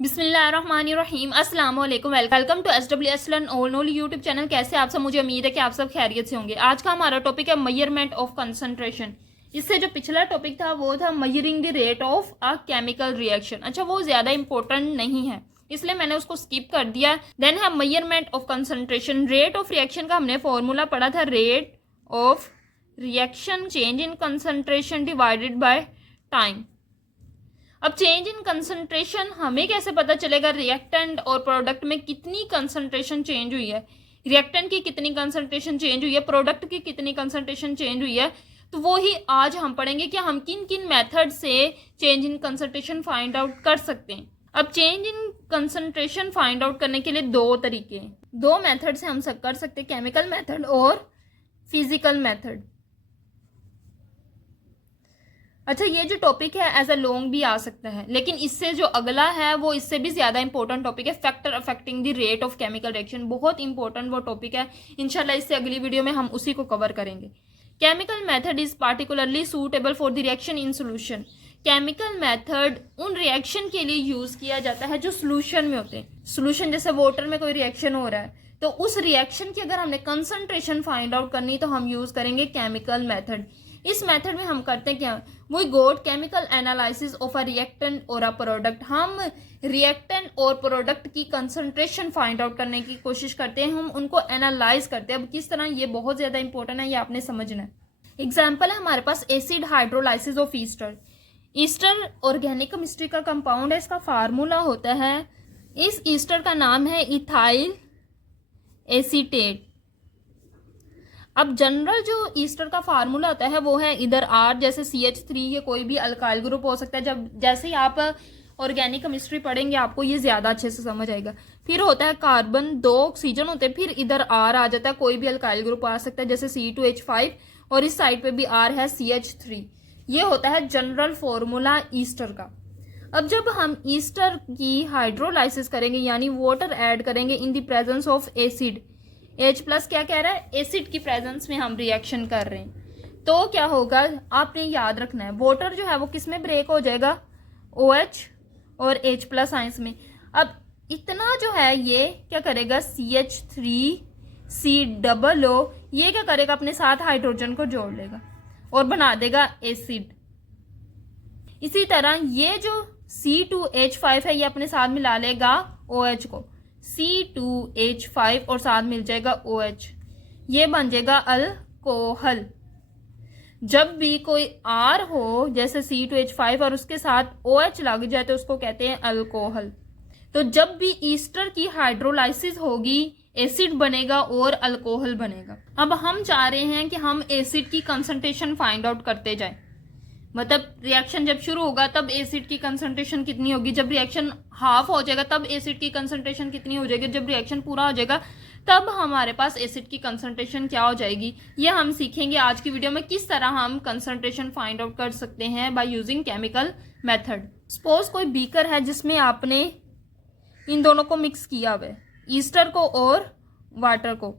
बिस्मिल्लाहिर्रहमानिर्रहीम अस्सलाम वालेकुम welcome to SWS learn all knowledge YouTube channel. कैसे आप सब? मुझे उम्मीद है कि आप सब खैरियत से होंगे। आज का हमारा टॉपिक है मेजरमेंट ऑफ कंसंट्रेशन। इससे जो पिछला टॉपिक था वो था measuring the rate of a chemical reaction. अच्छा, वो ज़्यादा इंपॉर्टेंट नहीं है इसलिए मैंने उसको स्किप कर दिया। देन है measurement of concentration. Rate of reaction का हमने फॉर्मूला पढ़ा था, rate of reaction change in concentration divided by time. अब चेंज इन कंसंट्रेशन हमें कैसे पता चलेगा रिएक्टेंट और प्रोडक्ट में कितनी कंसंट्रेशन चेंज हुई है, रिएक्टेंट की कितनी कंसंट्रेशन चेंज हुई है, प्रोडक्ट की कितनी कंसंट्रेशन चेंज हुई है। तो वो ही आज हम पढ़ेंगे कि हम किन किन मेथड से change in concentration find out कर सकते हैं। अब change in concentration find out करने के लिए दो तरीके हैं, दो मेथड से हम सब कर सकते हैं, केमिकल मेथड और फिजिकल मेथड। अच्छा, ये जो टॉपिक है एज अ लॉन्ग भी आ सकता है, लेकिन इससे जो अगला है वो इससे भी ज़्यादा इंपॉर्टेंट टॉपिक है, factor affecting the rate of chemical reaction. बहुत इंपॉर्टेंट वो टॉपिक है। इंशाल्लाह इससे अगली वीडियो में हम उसी को कवर करेंगे। Chemical method is particularly suitable for the reaction in solution. Chemical method उन रिएक्शन के लिए यूज किया जाता है जो सोल्यूशन में होते हैं। सोल्यूशन जैसे वाटर में कोई रिएक्शन हो रहा है तो उस रिएक्शन की अगर हमने कंसंट्रेशन फाइंड आउट करनी तो हम यूज करेंगे केमिकल मेथड। इस मेथड में हम करते हैं क्या, we got chemical analysis of a reactant और अ प्रोडक्ट। हम रिएक्टेंट और प्रोडक्ट की कंसंट्रेशन फाइंड आउट करने की कोशिश करते हैं, हम उनको एनालाइज करते हैं। अब किस तरह, ये बहुत ज्यादा इंपॉर्टेंट है, ये आपने समझना है। एग्जाम्पल है हमारे पास acid hydrolysis of ester. Ester organic chemistry का कंपाउंड है, इसका फार्मूला होता है, इस ईस्टर का नाम है इथाइल एसीटेट। अब जनरल जो ईस्टर का फार्मूला होता है वो है इधर R, जैसे CH3 ये कोई भी अल्काइल ग्रुप हो सकता है। जब जैसे ही आप ऑर्गेनिक केमिस्ट्री पढ़ेंगे आपको ये ज्यादा अच्छे से समझ आएगा। फिर होता है कार्बन, 2 ऑक्सीजन होते हैं, फिर इधर R आ जाता है, कोई भी अल्काइल ग्रुप आ सकता है जैसे C2H5, और इस साइड पे भी R है CH3। ये होता है जनरल फॉर्मूला ईस्टर का। अब जब हम ईस्टर की हाइड्रोलाइसिस करेंगे यानी वाटर ऐड करेंगे in the presence of acid, H plus क्या कह रहा है, एसिड की प्रेजेंस में हम रिएक्शन कर रहे हैं, तो क्या होगा आपने याद रखना है, वाटर जो है वो किस में ब्रेक हो जाएगा, OH और H प्लस आइंस में। अब इतना जो है ये क्या करेगा, CH3COO, ये क्या करेगा, अपने साथ हाइड्रोजन को जोड़ लेगा और बना देगा एसिड। इसी तरह ये जो C2H5 है ये अपने साथ मिला लेगा OH को, C2H5 और साथ मिल जाएगा OH, ये बन जाएगा अल्कोहल। जब भी कोई R हो जैसे C2H5 और उसके साथ OH लग जाए तो उसको कहते हैं अल्कोहल। तो जब भी ईस्टर की हाइड्रोलाइसिस होगी एसिड बनेगा और अल्कोहल बनेगा। अब हम चाह रहे हैं कि हम एसिड की कंसंट्रेशन फाइंड आउट करते जाएं, मतलब रिएक्शन जब शुरू होगा तब एसिड की कंसंट्रेशन कितनी होगी, जब रिएक्शन हाफ हो जाएगा तब एसिड की कंसंट्रेशन कितनी हो जाएगी, जब रिएक्शन पूरा हो जाएगा तब हमारे पास एसिड की कंसंट्रेशन क्या हो जाएगी। ये हम सीखेंगे आज की वीडियो में, किस तरह हम कंसंट्रेशन फाइंड आउट कर सकते हैं by using chemical method. Suppose कोई बीकर है जिसमें आपने इन दोनों को मिक्स किया हुआ है, ईस्टर को और वाटर को,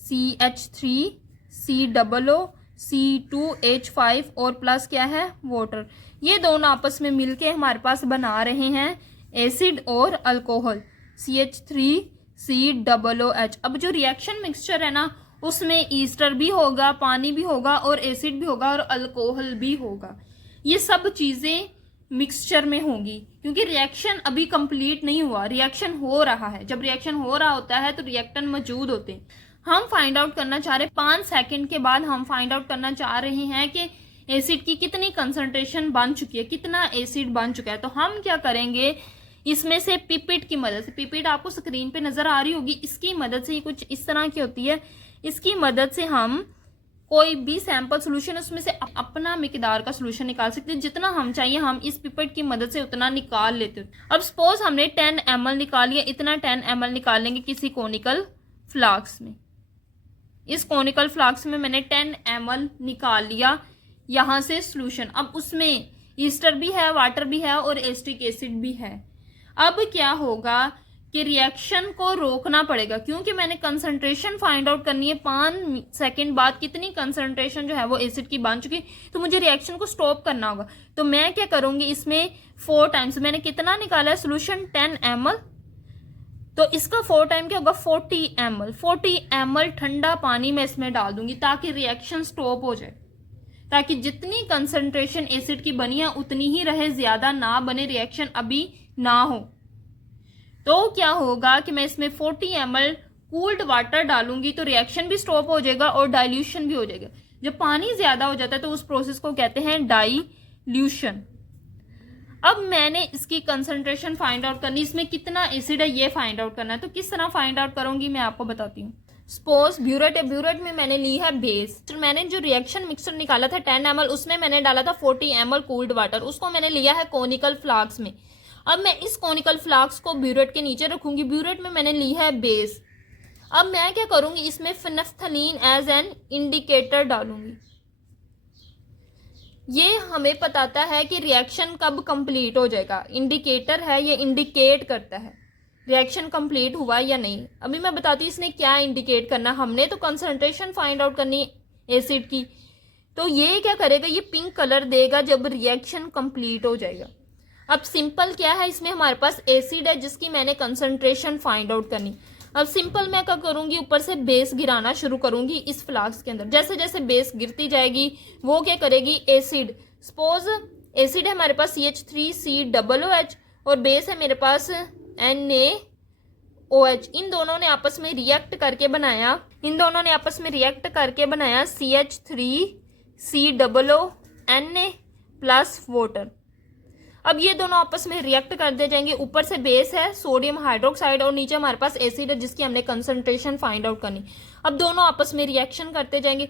CH3COO C2H5 और प्लस क्या है, वाटर। ये दोनों आपस में मिलके हमारे पास बना रहे हैं एसिड और अल्कोहल, CH3COOH। अब जो रिएक्शन मिक्सचर है ना उसमें ईस्टर भी होगा, पानी भी होगा और एसिड भी होगा और अल्कोहल भी होगा। ये सब चीजें मिक्सचर में होंगी क्योंकि रिएक्शन अभी कंप्लीट नहीं हुआ, रिएक्शन हो रहा है। जब रिएक्शन हो रहा होता है तो रिएक्टेंट मौजूद होते हैं। हम फाइंड आउट करना चाह रहे हैं 5 सेकंड के बाद हम फाइंड आउट करना चाह रहे हैं कि एसिड की कितनी कंसंट्रेशन बन चुकी है, कितना एसिड बन चुका है। तो हम क्या करेंगे, इसमें से पिपेट की मदद से, पिपेट आपको स्क्रीन पे नजर आ रही होगी, इसकी मदद से कुछ इस तरह की होती है, इसकी मदद से हम कोई भी सैंपल सोल्यूशन उसमें से अपना मिकदार का सोल्यूशन निकाल सकते हैं। जितना हम चाहिए हम इस पिपेट की मदद से उतना निकाल लेते हैं। अब सपोज हमने 10 ml निकाल लिया, इतना 10 ml निकाल लेंगे किसी कोनिकल फ्लास्क में। इस कोनिकल फ्लास्क में मैंने 10 ml निकाल लिया यहां से सोल्यूशन। अब उसमें ईस्टर भी है, वाटर भी है और एसिटिक एसिड भी है। अब क्या होगा कि रिएक्शन को रोकना पड़ेगा, क्योंकि मैंने कंसंट्रेशन फाइंड आउट करनी है 5 सेकंड बाद कितनी कंसंट्रेशन जो है वो एसिड की बन चुकी, तो मुझे रिएक्शन को स्टॉप करना होगा। तो मैं क्या करूंगी, इसमें 4 टाइम्स मैंने कितना निकाला है सोल्यूशन 10 ml, तो इसका 4 टाइम क्या होगा 40 ml। 40 ml ठंडा पानी मैं इसमें डाल दूंगी ताकि रिएक्शन स्टॉप हो जाए, ताकि जितनी कंसंट्रेशन एसिड की बनी है उतनी ही रहे, ज्यादा ना बने, रिएक्शन अभी ना हो। तो क्या होगा कि मैं इसमें 40 ml कूल्ड वाटर डालूंगी तो रिएक्शन भी स्टॉप हो जाएगा और डाइल्यूशन भी हो जाएगा। जब पानी ज्यादा हो जाता है तो उस प्रोसेस को कहते हैं डाइल्यूशन। अब मैंने इसकी कंसंट्रेशन फाइंड आउट करनी, इसमें कितना एसिड है ये फाइंड आउट करना है। तो किस तरह फाइंड आउट करूंगी मैं आपको बताती हूँ। सपोज ब्यूरेट है, ब्यूरेट में मैंने ली है बेस, तो मैंने जो रिएक्शन मिक्सचर निकाला था 10 ml, उसमें मैंने डाला था 40 ml कूल्ड वाटर, उसको मैंने लिया है कोनिकल फ्लास्क में। अब मैं इस कोनिकल फ्लास्क को ब्यूरेट के नीचे रखूंगी, ब्यूरेट में मैंने ली है बेस। अब मैं क्या करूंगी, इसमें फिनेफ्थलीन एज एन इंडिकेटर डालूंगी। ये हमें बताता है कि रिएक्शन कब कंप्लीट हो जाएगा, इंडिकेटर है, ये इंडिकेट करता है रिएक्शन कंप्लीट हुआ या नहीं। अभी मैं बताती हूँ इसने क्या इंडिकेट करना। हमने तो कंसंट्रेशन फाइंड आउट करनी एसिड की, तो ये क्या करेगा, ये पिंक कलर देगा जब रिएक्शन कंप्लीट हो जाएगा। अब सिंपल क्या है, इसमें हमारे पास एसिड है जिसकी मैंने कंसंट्रेशन फाइंड आउट करनी। अब सिंपल मैं क्या करूंगी, ऊपर से बेस गिराना शुरू करूंगी इस फ्लास्क के अंदर। जैसे जैसे बेस गिरती जाएगी वो क्या करेगी, एसिड, सपोज एसिड है हमारे पास CH3COOH और बेस है मेरे पास NaOH। इन दोनों ने आपस में रिएक्ट करके बनाया CH3COONA प्लस वाटर। अब ये दोनों आपस में रिएक्ट कर दे जाएंगे। ऊपर से बेस है सोडियम हाइड्रोक्साइड और नीचे हमारे पास एसिड है जिसकी हमने कंसंट्रेशन फाइंड आउट करनी। अब दोनों आपस में रिएक्शन करते जाएंगे।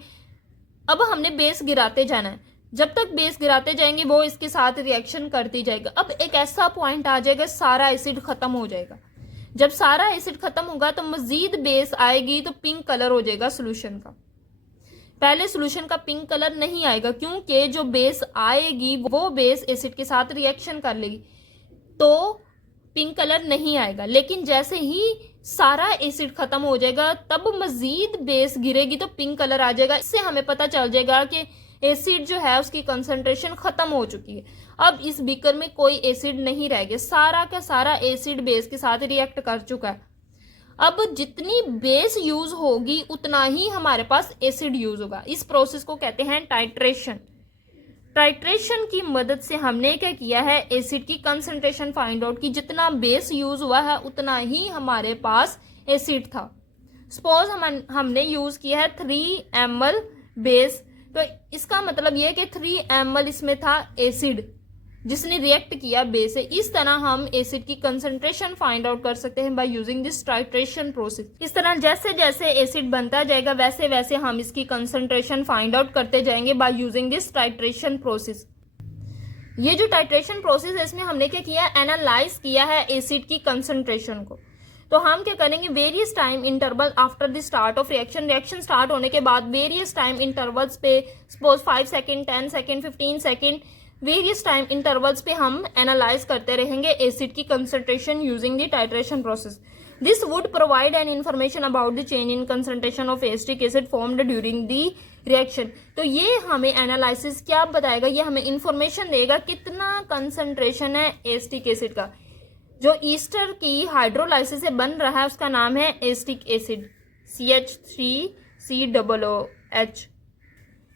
अब हमने बेस गिराते जाना है, जब तक बेस गिराते जाएंगे वो इसके साथ रिएक्शन करती जाएगा। अब एक ऐसा पॉइंट आ जाएगा सारा एसिड खत्म हो जाएगा। जब सारा एसिड खत्म होगा तो मजीद बेस आएगी तो पिंक कलर हो जाएगा सोल्यूशन का। पहले सोल्यूशन का पिंक कलर नहीं आएगा क्योंकि जो बेस आएगी वो बेस एसिड के साथ रिएक्शन कर लेगी, तो पिंक कलर नहीं आएगा। लेकिन जैसे ही सारा एसिड खत्म हो जाएगा तब मजीद बेस गिरेगी तो पिंक कलर आ जाएगा। इससे हमें पता चल जाएगा कि एसिड जो है उसकी कंसंट्रेशन खत्म हो चुकी है। अब इस बीकर में कोई एसिड नहीं रह गया, सारा का सारा एसिड बेस के साथ रिएक्ट कर चुका है। अब जितनी बेस यूज होगी उतना ही हमारे पास एसिड यूज होगा। इस प्रोसेस को कहते हैं टाइट्रेशन। टाइट्रेशन की मदद से हमने क्या किया है, एसिड की कंसंट्रेशन फाइंड आउट की। जितना बेस यूज हुआ है उतना ही हमारे पास एसिड था। सपोज हमने यूज किया है 3 ml बेस, तो इसका मतलब यह कि 3 ml इसमें था एसिड जिसने रिएक्ट किया बेस से। इस तरह हम एसिड की कंसंट्रेशन फाइंड आउट कर सकते हैं by using this titration process. इस तरह जैसे जैसे एसिड बनता जाएगा वैसे वैसे हम इसकी कंसंट्रेशन फाइंड आउट करते जाएंगे by using this titration process. ये जो टाइट्रेशन प्रोसेस है इसमें हमने क्या किया, एनालाइज किया है एसिड की कंसंट्रेशन को। तो हम क्या करेंगे, various time interval after the start of reaction start होने के बाद वेरियस टाइम इंटरवल्स पे, suppose 5 second, 10 second, 15 second, various time intervals पे हम एनालाइज करते रहेंगे एसिड की concentration using the titration process. This would provide an information about the change in concentration of acetic acid formed during the reaction. तो ये हमें analysis क्या बताएगा, ये हमें इंफॉर्मेशन देगा कितना कंसंट्रेशन है एसिटिक एसिड का। जो ईस्टर की हाइड्रोलाइसिस से बन रहा है उसका नाम है एसिटिक एसिड, CH3COOH,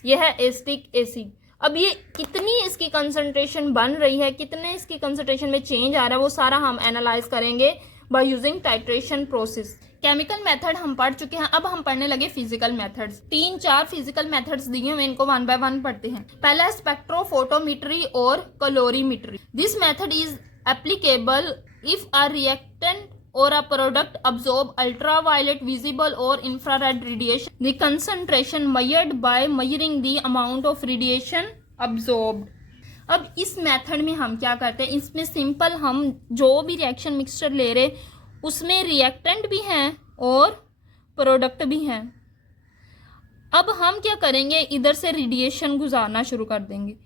यह है एसिटिक एसिड। अब ये कितनी इसकी कंसंट्रेशन बन रही है, कितने इसकी कंसंट्रेशन में चेंज आ रहा है, वो सारा हम एनालाइज करेंगे by using titration process. Chemical method हम पढ़ चुके हैं, अब हम पढ़ने लगे फिजिकल मेथड्स। 3-4 फिजिकल मेथड्स दिए हुए, इनको 1 by 1 पढ़ते हैं। पहला स्पेक्ट्रोफोटोमेट्री और calorimetry. This method is applicable if a reactant or a product absorb ultraviolet, visible or infrared radiation. The concentration measured by measuring the amount of radiation absorbed. अब इस method में हम क्या करते हैं, इसमें सिंपल हम जो भी रिएक्शन मिक्सचर ले रहे उसमें रिएक्टेंट भी हैं और प्रोडक्ट भी हैं। अब हम क्या करेंगे, इधर से रेडिएशन गुजारना शुरू कर देंगे।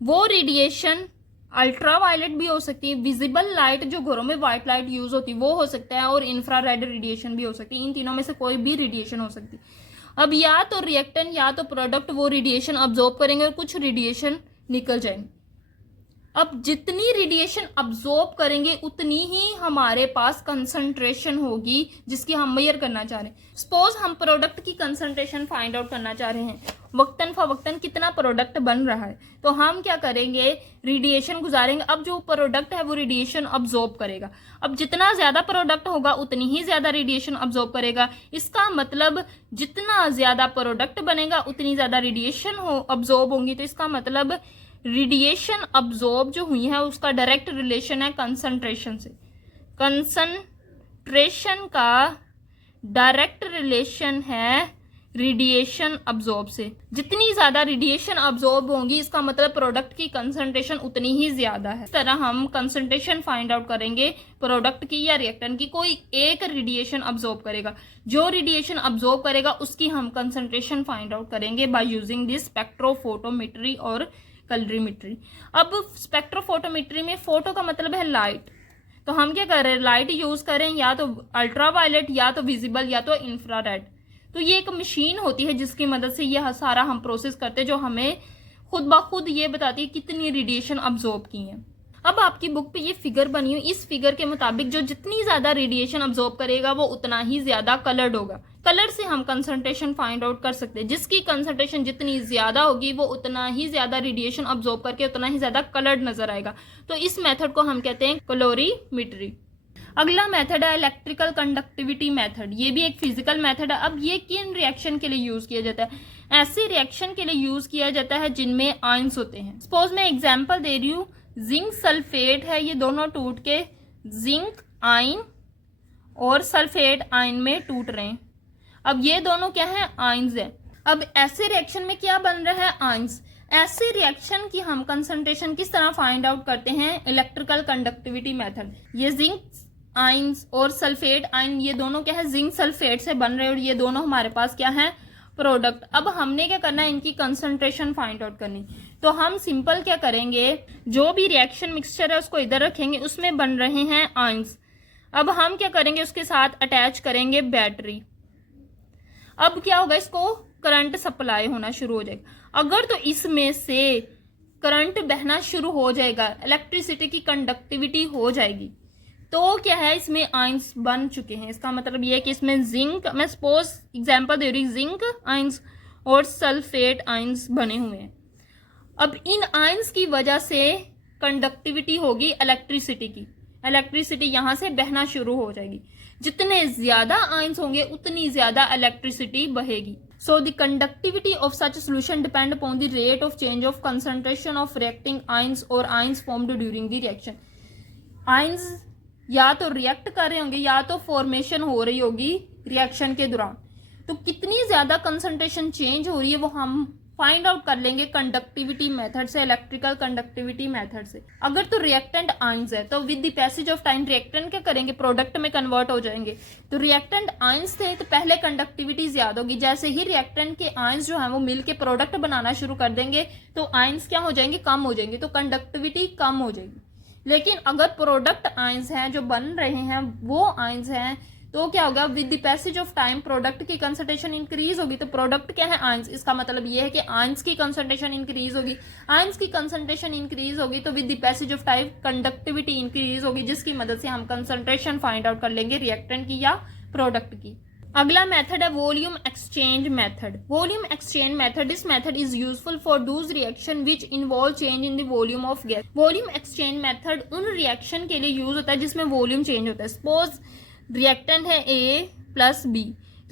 वो रेडिएशन अल्ट्रा वायलेट भी हो सकती है, विजिबल लाइट जो घरों में व्हाइट लाइट यूज होती है वो हो सकता है, और इंफ्रारेड रेडिएशन भी हो सकती है। इन तीनों में से कोई भी रेडिएशन हो सकती है। अब या तो रिएक्टेंट या तो प्रोडक्ट वो रेडिएशन अब्जॉर्ब करेंगे और कुछ रेडिएशन निकल जाएंगे। अब जितनी रेडिएशन अब्जॉर्ब करेंगे उतनी ही हमारे पास कंसंट्रेशन होगी जिसकी हम मेजर करना चाह रहे हैं। सपोज हम प्रोडक्ट की कंसंट्रेशन फाइंड आउट करना चाह रहे हैं, वक्तन फवक्तन कितना प्रोडक्ट बन रहा है, तो हम क्या करेंगे, रेडिएशन गुजारेंगे। अब जो प्रोडक्ट है वो रेडिएशन अब्जॉर्ब करेगा। अब जितना ज्यादा प्रोडक्ट होगा उतनी ही ज्यादा रेडिएशन अब्जॉर्ब करेगा। इसका मतलब जितना ज्यादा प्रोडक्ट बनेगा उतनी ज्यादा रेडिएशन अब्जॉर्ब होंगी। तो इसका मतलब रेडिएशन अब्जॉर्ब जो हुई है उसका डायरेक्ट रिलेशन है कंसंट्रेशन से। कंसंट्रेशन का डायरेक्ट रिलेशन है रेडिएशन अब्जॉर्ब से। जितनी ज्यादा रेडिएशन अब्जॉर्ब होंगी इसका मतलब प्रोडक्ट की कंसंट्रेशन उतनी ही ज्यादा है। इस तरह हम कंसंट्रेशन फाइंड आउट करेंगे प्रोडक्ट की या रिएक्टेंट की। कोई एक रेडिएशन अब्जॉर्ब करेगा, जो रेडिएशन अब्जॉर्ब करेगा उसकी हम कंसंट्रेशन फाइंड आउट करेंगे बाय यूजिंग दिस स्पेक्ट्रोफोटोमेट्री और कलरीमेट्री। अब स्पेक्ट्रोफोटोमेट्री में फोटो का मतलब है लाइट, तो हम क्या कर रहे हैं, लाइट यूज करें, या तो अल्ट्रा वायलेट या तो विजिबल या तो इंफ्रारेड। तो ये एक मशीन होती है जिसकी मदद से ये सारा हम प्रोसेस करते हैं, जो हमें खुद ब खुद ये बताती है कितनी रेडिएशन अब्जॉर्ब की है। अब आपकी बुक पे ये फिगर बनी हुई, इस फिगर के मुताबिक जो जितनी ज्यादा रेडिएशन अब्जॉर्ब करेगा वो उतना ही ज्यादा कलर्ड होगा। कलर से हम कंसंट्रेशन फाइंड आउट कर सकते हैं। जिसकी कंसंट्रेशन जितनी ज्यादा होगी वो उतना ही ज्यादा रेडिएशन अब्जॉर्ब करके उतना ही ज्यादा कलर्ड नजर आएगा। तो इस मेथड को हम कहते हैं कलोरीमेट्री। अगला मेथड है इलेक्ट्रिकल कंडक्टिविटी मेथड। ये भी एक फिजिकल मेथड है। अब ये किन रिएक्शन के लिए यूज किया जाता है, ऐसी रिएक्शन के लिए यूज किया जाता है जिनमें आयंस होते हैं। सपोज मैं एग्जांपल दे रही हूँ, जिंक सल्फेट है, ये दोनों टूट के जिंक आयन और सल्फेट आयन में टूट रहे हैं। अब ये दोनों क्या है, आयंस है। अब ऐसे रिएक्शन में क्या बन रहा है, आयंस। ऐसे रिएक्शन की हम कंसंट्रेशन किस तरह फाइंड आउट करते हैं, इलेक्ट्रिकल कंडक्टिविटी मेथड। ये जिंक आयंस और सल्फेट आयन ये दोनों क्या है, जिंक सल्फेट से बन रहे हैं, और ये दोनों हमारे पास क्या है, प्रोडक्ट। अब हमने क्या करना है, इनकी कंसंट्रेशन फाइंड आउट करनी। तो हम सिंपल क्या करेंगे, जो भी रिएक्शन मिक्सचर है उसको इधर रखेंगे, उसमें बन रहे हैं आयंस। अब हम क्या करेंगे, उसके साथ अटैच करेंगे बैटरी। अब क्या होगा, इसको करंट सप्लाई होना शुरू हो जाएगा। अगर तो इसमें से करंट बहना शुरू हो जाएगा, इलेक्ट्रिसिटी की कंडक्टिविटी हो जाएगी, तो क्या है, इसमें आयंस बन चुके हैं। इसका मतलब ये है कि इसमें जिंक, मैं सपोज एग्जांपल दे रही हूँ, जिंक आयंस और सल्फेट आयंस बने हुए हैं। अब इन आयंस की वजह से कंडक्टिविटी होगी इलेक्ट्रिसिटी की। इलेक्ट्रिसिटी यहां से बहना शुरू हो जाएगी। जितने ज्यादा आयंस होंगे उतनी ज्यादा इलेक्ट्रिसिटी बहेगी। So the conductivity of such solution depend upon the rate of change of concentration of reacting ions और ions formed during the reaction. Ions या तो रिएक्ट कर रहे होंगे या तो फॉर्मेशन हो रही होगी रिएक्शन के दौरान। तो कितनी ज्यादा कंसंट्रेशन चेंज हो रही है वो हम फाइंड आउट कर लेंगे कंडक्टिविटी मेथड से, इलेक्ट्रिकल कंडक्टिविटी मेथड से। अगर तो रिएक्टेंट आयंस है तो with the passage of time reactant क्या करेंगे, प्रोडक्ट में कन्वर्ट हो जाएंगे। तो रिएक्टेंट आयंस थे तो पहले कंडक्टिविटी ज्यादा होगी। जैसे ही रिएक्टेंट के आयंस जो है वो मिलके प्रोडक्ट बनाना शुरू कर देंगे तो आयंस क्या हो जाएंगे, कम हो जाएंगे, तो कंडक्टिविटी कम हो जाएगी। लेकिन अगर प्रोडक्ट आयंस हैं जो बन रहे हैं वो आयंस हैं, तो क्या होगा, with the passage of time product की कंसंट्रेशन इंक्रीज होगी। तो प्रोडक्ट क्या है, आयंस। इसका मतलब ये है कि आयंस की कंसंट्रेशन इंक्रीज होगी। आयंस की कंसंट्रेशन इंक्रीज होगी तो with the passage of time conductivity increase होगी, जिसकी मदद से हम कंसंट्रेशन फाइंड आउट कर लेंगे रिएक्टेंट की या प्रोडक्ट की। अगला मेथड है volume exchange method. Volume exchange method, this method is useful for Dooj reaction which involve change in the volume of gas. Volume exchange method उन रिएक्शन के लिए यूज होता है जिसमें वॉल्यूम चेंज होता है। सपोज रिएक्टेंट है A प्लस B,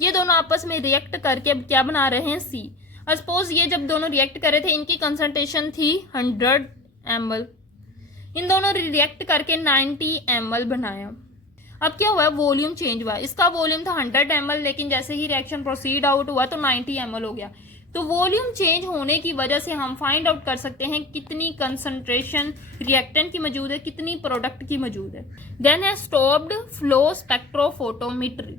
ये दोनों आपस में रिएक्ट करके क्या बना रहे हैं, C। और सपोज ये जब दोनों रिएक्ट कर रहे थे, इनकी कंसंट्रेशन थी 100 ml, इन दोनों रिएक्ट करके 90 ml बनाया। अब क्या हुआ, वॉल्यूम चेंज हुआ। इसका वॉल्यूम था 100 ml, लेकिन जैसे ही रिएक्शन प्रोसीड आउट हुआ तो 90 ml हो गया। तो वॉल्यूम चेंज होने की वजह से हम फाइंड आउट कर सकते हैं कितनी कंसंट्रेशन रिएक्टेंट की मौजूद है, कितनी प्रोडक्ट की मौजूद है। देन है स्टॉप्ड फ्लो स्पेक्ट्रोफोटोमेट्री।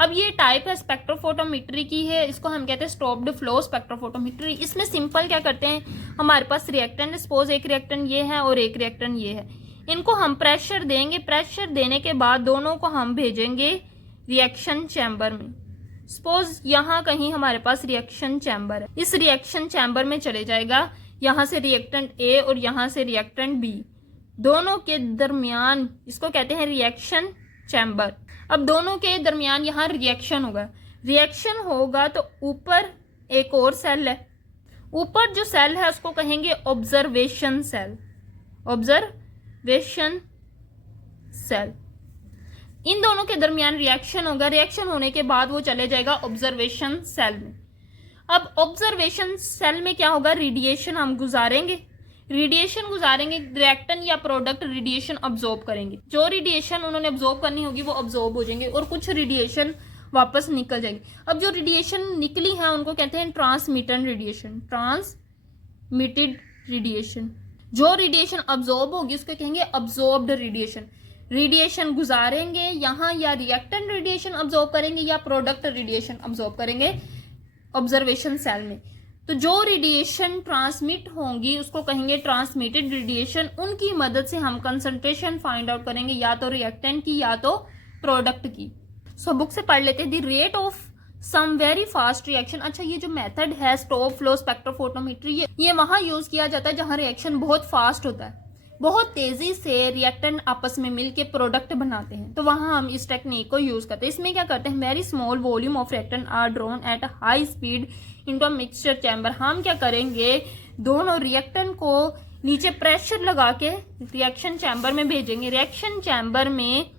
अब ये टाइप है स्पेक्ट्रोफोटोमेट्री की है, इसको हम कहते हैं स्टॉप्ड फ्लो स्पेक्ट्रोफोटोमेट्री। इसमें सिंपल क्या करते हैं, हमारे पास रिएक्टेंट, सपोज एक रिएक्टेंट ये है और एक रिएक्टेंट ये है, इनको हम प्रेशर देंगे, प्रेशर देने के बाद दोनों को हम भेजेंगे रिएक्शन चैम्बर में। सपोज यहाँ कहीं हमारे पास रिएक्शन चैम्बर है, इस रिएक्शन चैम्बर में चले जाएगा, यहाँ से रिएक्टेंट ए और यहाँ से रिएक्टेंट बी, दोनों के दरमियान, इसको कहते हैं रिएक्शन चैम्बर। अब दोनों के दरमियान यहाँ रिएक्शन होगा, रिएक्शन होगा तो ऊपर एक और सेल है, ऊपर जो सेल है उसको कहेंगे ऑब्जर्वेशन सेल, ऑब्जर्वेशन सेल। इन दोनों के दरमियान रिएक्शन होगा, रिएक्शन होने के बाद वो चले जाएगा ऑब्जर्वेशन सेल में। अब ऑब्जर्वेशन सेल में क्या होगा, रेडिएशन हम गुजारेंगे, रेडिएशन गुजारेंगे, रिएक्टेंट या प्रोडक्ट रेडिएशन अब्जॉर्ब करेंगे, जो रेडिएशन उन्होंने अब्जॉर्ब करनी होगी वो अब्जॉर्ब हो जाएंगे और कुछ रेडिएशन वापस निकल जाएंगे। अब जो रेडिएशन निकली है उनको कहते हैं ट्रांसमिटेड रेडिएशन, ट्रांसमिटेड रेडिएशन। जो रेडिएशन अब्जॉर्ब होगी उसको कहेंगे अब्जॉर्ब्ड रेडिएशन। रेडिएशन गुजारेंगे यहाँ, या रिएक्टेंट रेडिएशन अब्जॉर्ब करेंगे या प्रोडक्ट रेडिएशन अब्जॉर्ब करेंगे ऑब्जर्वेशन सेल में। तो जो रेडिएशन ट्रांसमिट होंगी उसको कहेंगे ट्रांसमिटेड रेडिएशन। उनकी मदद से हम कंसंट्रेशन फाइंड आउट करेंगे, या तो रिएक्टेंट की या तो प्रोडक्ट की। सो बुक से पढ़ लेते हैं, the rate of some very fast reaction. अच्छा, ये जो मेथड है स्टॉप फ्लो स्पेक्ट्रोफोटोमेट्री, ये वहां यूज किया जाता है जहां रिएक्शन बहुत फास्ट होता है, बहुत तेजी से रिएक्टेंट आपस में मिलके प्रोडक्ट बनाते हैं, तो वहां हम इस टेक्निक को यूज करते हैं। इसमें क्या करते हैं, very small volume of reactant are drawn at high speed into a mixture chamber. हम क्या करेंगे, दोनों रिएक्टेंट को नीचे प्रेशर लगा के रिएक्शन चैम्बर में भेजेंगे, रिएक्शन चैम्बर में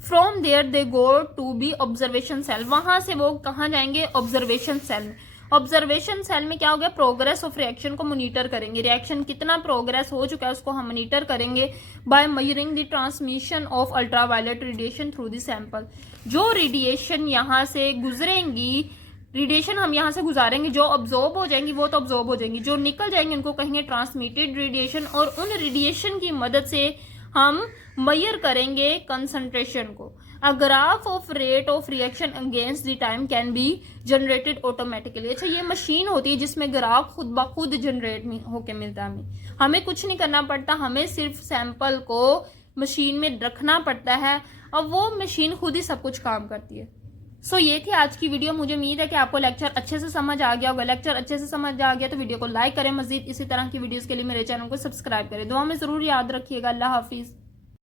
from there they go to be observation cell. वहां से वो कहाँ जाएंगे, ऑब्जर्वेशन सेल में। ऑब्जर्वेशन सेल में क्या हो गया, प्रोग्रेस ऑफ रिएक्शन को मॉनिटर करेंगे, रिएक्शन कितना प्रोग्रेस हो चुका है उसको हम मॉनिटर करेंगे by measuring the transmission of ultraviolet radiation through the sample. जो रेडिएशन यहाँ से गुजरेंगी, रेडिएशन हम यहाँ से गुजारेंगे, जो ऑब्जॉर्ब हो जाएंगी वो तो ऑब्जॉर्ब हो जाएंगी, जो निकल जाएंगे उनको कहेंगे ट्रांसमिटेड रेडिएशन। और उन रेडिएशन की मदद से हम मेजर करेंगे कंसंट्रेशन को। A graph of rate of reaction against the time can be generated automatically. अच्छा, ये मशीन होती है जिसमें ग्राफ खुद ब खुद जनरेट होके मिलता है, हमें कुछ नहीं करना पड़ता, हमें सिर्फ सैंपल को मशीन में रखना पड़ता है, अब वो मशीन खुद ही सब कुछ काम करती है। सो ये थी आज की वीडियो। मुझे उम्मीद है कि आपको लेक्चर अच्छे से समझ आ गया होगा। लेक्चर अच्छे से समझ आ गया तो वीडियो को लाइक करें, मजीद इसी तरह की वीडियोस के लिए मेरे चैनल को सब्सक्राइब करें। दुआ में जरूर याद रखिएगा। अल्लाह हाफिज।